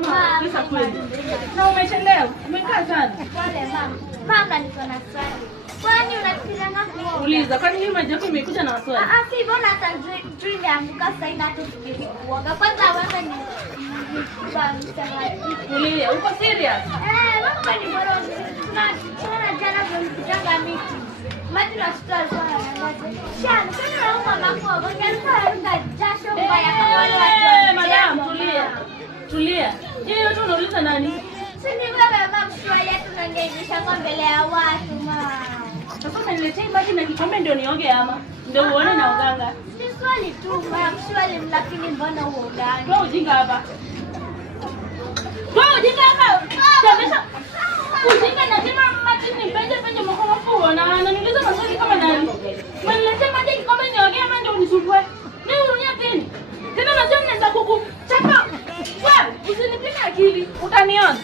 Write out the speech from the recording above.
kama pesa kweli. Na umechelewa. Umekaa sana. Pole mama. Mama niko na swali. Kwani unafikiria ngapi? Uliza, kwani hii maji yako imekuja na swali? Si mbona hata dream yanguka sasa ina tu fikiri kuoga. Kwanza wewe ni Tulia, uko serious? Mama ni bora tunachana jana tunatanga miti. Maji na star sana ngaje. Shana, kana mama kwa ngani jasho mbaya kama wale watu. Madam, tulia. Tulia. Yeye yote unauliza nani? Si ni wewe mama swali yetu tunangeisha kwa mbele ya watu mama. Sasa niletee maji na kikombe ndio nioge ama ndio uone na uganga. Si swali tu mama, swali lakini mbona uogani? Wewe ujinga hapa. Wewe ujinga hapa. Tabisha. Ujinga na sema maji ni penye mkono fuo na ananiuliza maswali kama nani? Niletee maji kikombe nioge ama ndio unisumbue? Mimi urunia tena. Tena najua naweza kukuchapa. Wewe usinipime akili. Utaniona.